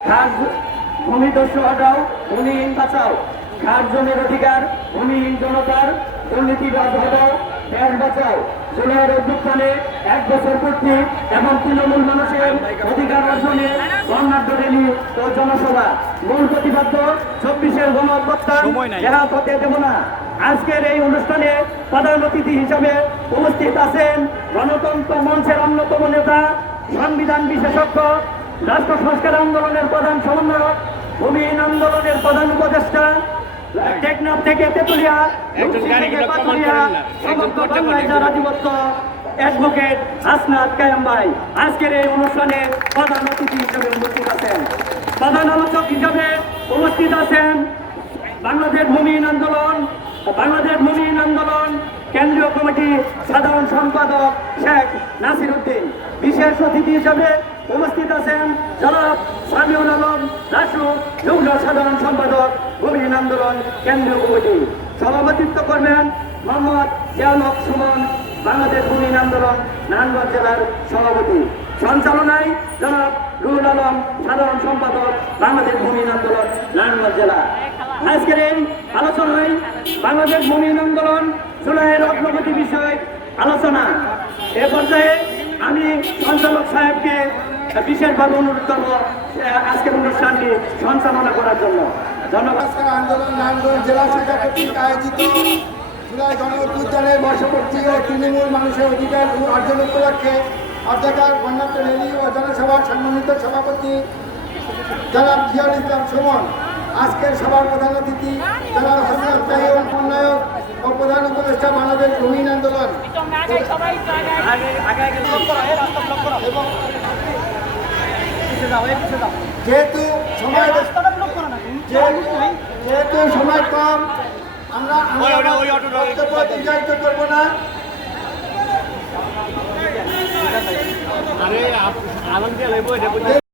খাস ভূমিদস্যু হটাও ভূমিহীন বাঁচাও। খাস জমির অধিকার ভূমিহীন জনতার দুর্নীতিবাদ হটাও দেশ বাঁচাও। জুলাইয়ের অভ্যুত্থানে এক বছর পূর্তি এবং তৃণমূল মানুষের অধিকার অর্জনে বর্ণাঢ্য র্যালি ও জনসভা। মূল প্রতিবাদ্য চব্বিশের গণ অভ্যুত্থান যারা হতে দেব না। আজকের এই অনুষ্ঠানে প্রধান অতিথি হিসাবে উপস্থিত আছেন গণতন্ত্র মঞ্চের অন্যতম নেতা সংবিধান বিশেষজ্ঞ রাষ্ট্র সংস্কার আন্দোলনের প্রধান সমন্বয়ক ভূমিহীন আন্দোলনের প্রধান উপদেষ্টা টেকনাফ থেকে তেতুলিয়া থেকে পাতুলিয়া, সমগ্র বাংলায়। আধিপত্য অ্যাডভোকেট আসনাদ কায়াম ভাই আজকের এই অনুষ্ঠানে প্রধান অতিথি হিসেবে উপস্থিত আছেন। প্রধান আলোচক হিসেবে উপস্থিত আছেন বাংলাদেশ ভূমিহীন আন্দোলন বাংলাদেশ ভূমিহীন আন্দোলন কেন্দ্রীয় কমিটি সাধারণ সম্পাদক শেখ নাসির উদ্দিন বিশেষ অতিথি হিসেবে উপস্থিত আছেন জনাব সামিউল আলম রাসু, যুগ্ম সাধারণ সম্পাদক ভূমিহীন আন্দোলন কেন্দ্রীয় কমিটি। সভাপতিত্ব করবেন মোহাম্মদ জিয়াউল হক সুমন, বাংলাদেশ ভূমিহীন আন্দোলন, নারায়ণগঞ্জ জেলার সভাপতি। সঞ্চালনায় জনাব রুহুল আলম, সাধারণ সম্পাদক, বাংলাদেশ ভূমিহীন আন্দোলন, নারায়ণগঞ্জ জেলা। আজকের এই আলোচনায় বাংলাদেশ ভূমিহীন আন্দোলন জুলাইয়ের অগ্রগতি বিষয়ে আলোচনা। এ পর্যায়ে আমি সঞ্চালক সাহেবকে বিশেষভাবে অনুরোধ করব আজকের অনুষ্ঠানটি সঞ্চালনা করার জন্য ধন্যবাদ আন্দোলন নারায়ণগঞ্জ জেলা শাখা কর্তৃক আয়োজিত জুলাই গণ অভ্যুত্থানের বর্ষপূর্তি ও তৃণমূল মানুষের অধিকার অর্জন উপলক্ষে অর্ধকার বন্যাত্ম রেলি ও জনসভার সম্মানিত সভাপতি জনাব জিয়াউল ইসলাম সুমন আজকের সভার প্রধান অতিথি জনাব হাসনাত তাহিউল উন্নয়ক ও প্রধান উপদেষ্টা বাংলাদেশ ভূমিহীন আন্দোলন এবং যেহেতু সময় যেহেতু যেহেতু সময় কম আমরা ওই, ওটা, ওই বক্তব্য দীর্ঘায়িত করব না। আরে আলম দিয়ে এটা